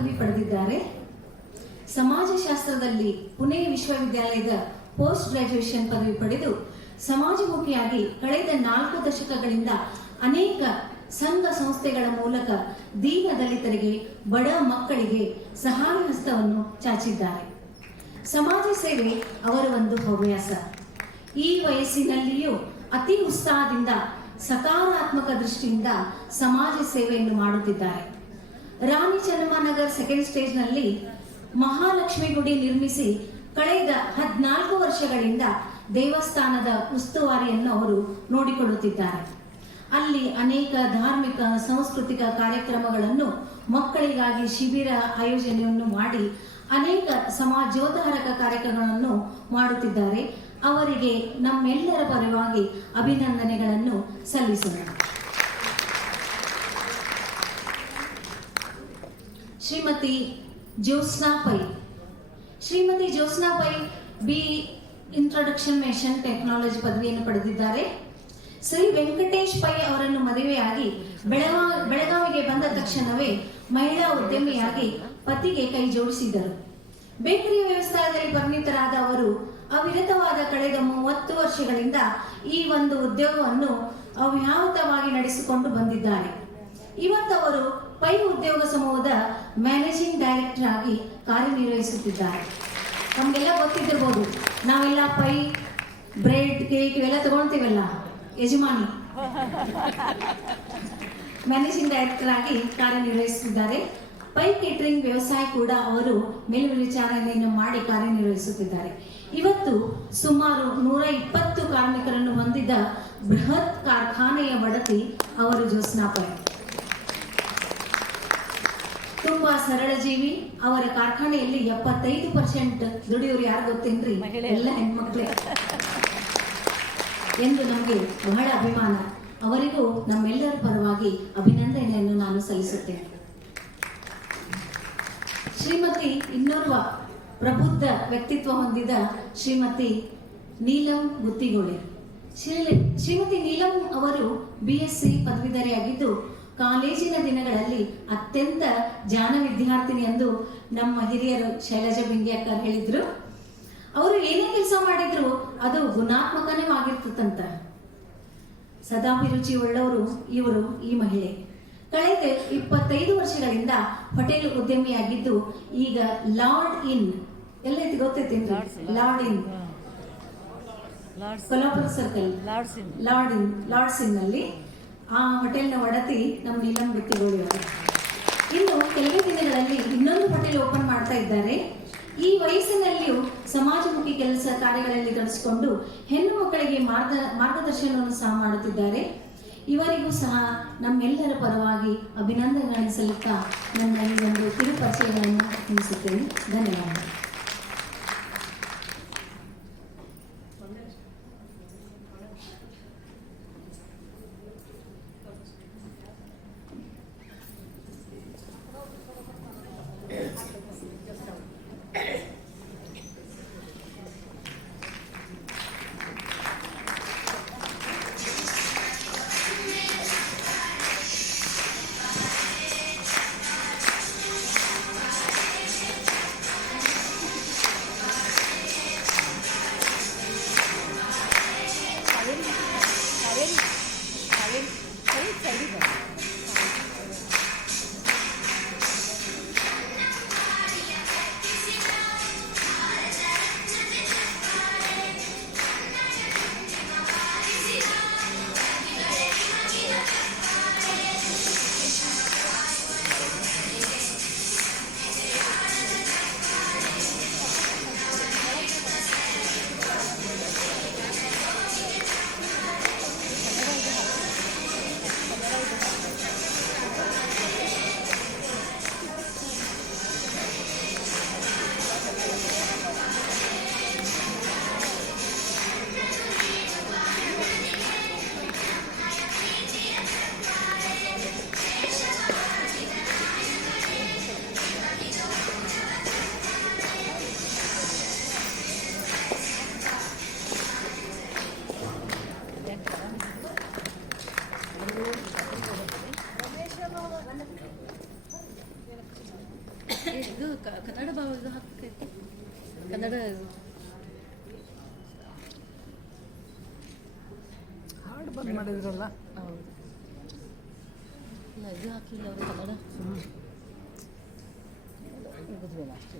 ಪದವಿ ಪಡೆದಿದ್ದಾರೆ. ಸಮಾಜಶಾಸ್ತ್ರದಲ್ಲಿ ಪುಣೆ ವಿಶ್ವವಿದ್ಯಾಲಯದ ಪೋಸ್ಟ್ ಗ್ರಾಜುಯೇಷನ್ ಪದವಿ ಪಡೆದು ಸಮಾಜಮುಖಿಯಾಗಿ ಕಳೆದ ನಾಲ್ಕು ದಶಕಗಳಿಂದ ಅನೇಕ ಸಂಘ ಸಂಸ್ಥೆಗಳ ಮೂಲಕ ದೀನ ದಲಿತರಿಗೆ ಬಡ ಮಕ್ಕಳಿಗೆ ಸಹಾಯ ಹಸ್ತವನ್ನು ಚಾಚಿದ್ದಾರೆ. ಸಮಾಜ ಸೇವೆ ಅವರ ಒಂದು ಹವ್ಯಾಸ. ಈ ವಯಸ್ಸಿನಲ್ಲಿಯೂ ಅತಿ ಉತ್ಸಾಹದಿಂದ, ಸಕಾರಾತ್ಮಕ ದೃಷ್ಟಿಯಿಂದ ಸಮಾಜ ಸೇವೆಯನ್ನು ಮಾಡುತ್ತಿದ್ದಾರೆ. ರಾಣಿ ಚೆನ್ನಮ್ಮನಗರ್ ಸೆಕೆಂಡ್ ಸ್ಟೇಜ್ನಲ್ಲಿ ಮಹಾಲಕ್ಷ್ಮಿ ಗುಡಿ ನಿರ್ಮಿಸಿ ಕಳೆದ ಹದಿನಾಲ್ಕು ವರ್ಷಗಳಿಂದ ದೇವಸ್ಥಾನದ ಉಸ್ತುವಾರಿಯನ್ನು ಅವರು ನೋಡಿಕೊಳ್ಳುತ್ತಿದ್ದಾರೆ. ಅಲ್ಲಿ ಅನೇಕ ಧಾರ್ಮಿಕ, ಸಾಂಸ್ಕೃತಿಕ ಕಾರ್ಯಕ್ರಮಗಳನ್ನು ಮಕ್ಕಳಿಗಾಗಿ ಶಿಬಿರ ಆಯೋಜನೆಯನ್ನು ಮಾಡಿ ಅನೇಕ ಸಮಾಜೋದ್ಧಾರಕ ಕಾರ್ಯಕ್ರಮಗಳನ್ನು ಮಾಡುತ್ತಿದ್ದಾರೆ. ಅವರಿಗೆ ನಮ್ಮೆಲ್ಲರ ಪರವಾಗಿ ಅಭಿನಂದನೆಗಳನ್ನು ಸಲ್ಲಿಸೋಣ. ಶ್ರೀಮತಿ ಜ್ಯೋತ್ಸ್ನಾ ಪೈ ಶ್ರೀಮತಿ ಜ್ಯೋತ್ಸ್ನಾ ಪೈ ಬಿ ಇಂಟ್ರೊಡಕ್ಷನ್ ಮೆಷನ್ ಟೆಕ್ನಾಲಜಿ ಪದವಿಯನ್ನು ಪಡೆದಿದ್ದಾರೆ. ಶ್ರೀ ವೆಂಕಟೇಶ್ ಪೈ ಅವರನ್ನು ಮದುವೆಯಾಗಿ ಬೆಳಗಾವಿ ಬೆಳಗಾವಿಗೆ ಬಂದ ತಕ್ಷಣವೇ ಮಹಿಳಾ ಉದ್ಯಮಿಯಾಗಿ ಪತಿಗೆ ಕೈ ಜೋಡಿಸಿದರು ಬೇಕರಿ ವ್ಯವಸಾಯದಲ್ಲಿ ಪರಿಣಿತರಾದ ಅವರು ಅವಿರತವಾದ ಕಳೆದ ಮೂವತ್ತು ವರ್ಷಗಳಿಂದ ಈ ಒಂದು ಉದ್ಯೋಗವನ್ನು ಅವ್ಯಾಹುತವಾಗಿ ನಡೆಸಿಕೊಂಡು ಬಂದಿದ್ದಾರೆ. ಇವತ್ತವರು ಪೈ ಉದ್ಯೋಗ ಸಮೂಹದ ಮ್ಯಾನೇಜಿಂಗ್ ಡೈರೆಕ್ಟರ್ ಆಗಿ ಕಾರ್ಯನಿರ್ವಹಿಸುತ್ತಿದ್ದಾರೆ. ನಮಗೆಲ್ಲ ಗೊತ್ತಿದ್ದಿರ್ಬೋದು. ನಾವೆಲ್ಲ ಪೈ ಬ್ರೆಡ್ ಕೇಕ್ ಇವೆಲ್ಲ ತಗೊಳ್ತೀವಲ್ಲ, ಯಜಮಾನಿ. ಮ್ಯಾನೇಜಿಂಗ್ ಡೈರೆಕ್ಟರ್ ಆಗಿ ಕಾರ್ಯನಿರ್ವಹಿಸುತ್ತಿದ್ದಾರೆ. ಪೈ ಕೇಟರಿಂಗ್ ವ್ಯವಸಾಯ ಕೂಡ ಅವರು ಮೇಲ್ವಿಚಾರಣೆಯನ್ನು ಮಾಡಿ ಕಾರ್ಯನಿರ್ವಹಿಸುತ್ತಿದ್ದಾರೆ. ಇವತ್ತು ಸುಮಾರು ನೂರ ಇಪ್ಪತ್ತು ಕಾರ್ಮಿಕರನ್ನು ಹೊಂದಿದ ಬೃಹತ್ ಕಾರ್ಖಾನೆಯ ಬಡತಿ ಅವರು ಜೋಸ್ನಾ ಪೈ ತುಂಬಾ ಸರಳ ಜೀವಿ ಅವರ ಕಾರ್ಖಾನೆಯಲ್ಲಿ ಎಪ್ಪತ್ತೈದು ಪರ್ಸೆಂಟ್ ದುಡಿಯೋರು ಯಾರು ಗೊತ್ತೇನ್ರಿ. ಎಲ್ಲ ಹೆಣ್ಮಕ್ಳೇ. ಎಂದು ನಮಗೆ ಬಹಳ ಅಭಿಮಾನ. ಅವರಿಗೂ ನಮ್ಮೆಲ್ಲರ ಪರವಾಗಿ ಅಭಿನಂದನೆಯನ್ನು ನಾನು ಸಲ್ಲಿಸುತ್ತೇನೆ. ಶ್ರೀಮತಿ ಇನ್ನೋರ್ವ ಪ್ರಬುದ್ಧ ವ್ಯಕ್ತಿತ್ವ ಹೊಂದಿದ ಶ್ರೀಮತಿ ನೀಲಂ ಗುತ್ತಿಗೋಳೆ ಶ್ರೀ ಶ್ರೀಮತಿ ನೀಲಂ ಅವರು ಬಿ ಎಸ್ ಸಿ ಪದವೀಧರೆಯಾಗಿದ್ದು ಕಾಲೇಜಿನ ದಿನಗಳಲ್ಲಿ ಅತ್ಯಂತ ಜಾನ ವಿದ್ಯಾರ್ಥಿನಿ ಎಂದು ನಮ್ಮ ಹಿರಿಯರು ಶೈಲಜಾ ಬಿಂಗ್ಯಾಕರ್ ಹೇಳಿದ್ರು. ಅವರು ಏನೇ ಕೆಲಸ ಮಾಡಿದ್ರು ಅದು ಗುಣಾತ್ಮಕನೇ ಆಗಿರ್ತದಂತ. ಸದಾಭಿರುಚಿ ಉಳ್ಳವರು ಇವರು ಈ ಮಹಿಳೆ. ಕಳೆದ ಇಪ್ಪತ್ತೈದು ವರ್ಷಗಳಿಂದ ಹೋಟೆಲ್ ಉದ್ಯಮಿಯಾಗಿದ್ದು ಈಗ ಲಾರ್ಡ್ ಇನ್. ಎಲ್ಲೈತಿ ಗೊತ್ತೈತೇನ್ರಿ Lord Inn. Kolapur Kolhapur circle. Lord Inn Lords ಇನ್ನಲ್ಲಿ ಆ ಹೋಟೆಲ್ನ ಒಡತಿ ನಮ್ಮ ನೀಲಂ ಬಿತ್ತಿಗೋಳಿ ಅವರು ಇನ್ನು ಕೆಲವೇ ದಿನಗಳಲ್ಲಿ ಇನ್ನೊಂದು ಹೋಟೆಲ್ ಓಪನ್ ಮಾಡ್ತಾ ಇದ್ದಾರೆ. ಈ ವಯಸ್ಸಿನಲ್ಲಿಯೂ ಸಮಾಜಮುಖಿ ಕೆಲಸ ಕಾರ್ಯಗಳಲ್ಲಿ ತೊಡಗಿಸಿಕೊಂಡು ಹೆಣ್ಣು ಮಕ್ಕಳಿಗೆ ಮಾರ್ಗ, ಮಾರ್ಗದರ್ಶನವನ್ನು ಸಹ ಮಾಡುತ್ತಿದ್ದಾರೆ. ಇವರಿಗೂ ಸಹ ನಮ್ಮೆಲ್ಲರ ಪರವಾಗಿ ಅಭಿನಂದನೆ ಸಲ್ಲಿಸ್ತಾ ನನ್ನ ಈ ಒಂದು ಕಿರುಪರಿಚಯಗಳನ್ನು ತಿಳಿಸುತ್ತೇನೆ ಧನ್ಯವಾದ ಇದು ಕನ್ನಡ ಭಾವದ ಹಾಕೈತೆ ಕನ್ನಡ ಹಾಡು ಬಂದ್ ಮಾಡಿದ್ರಲ್ಲ. ಹೌದು ಇಲ್ಲ ಇದು ಹಾಕಿಲ್ಲ ಅವರು ಕನ್ನಡ ಗೊತ್ತಿಲ್ಲ ಅಷ್ಟೇ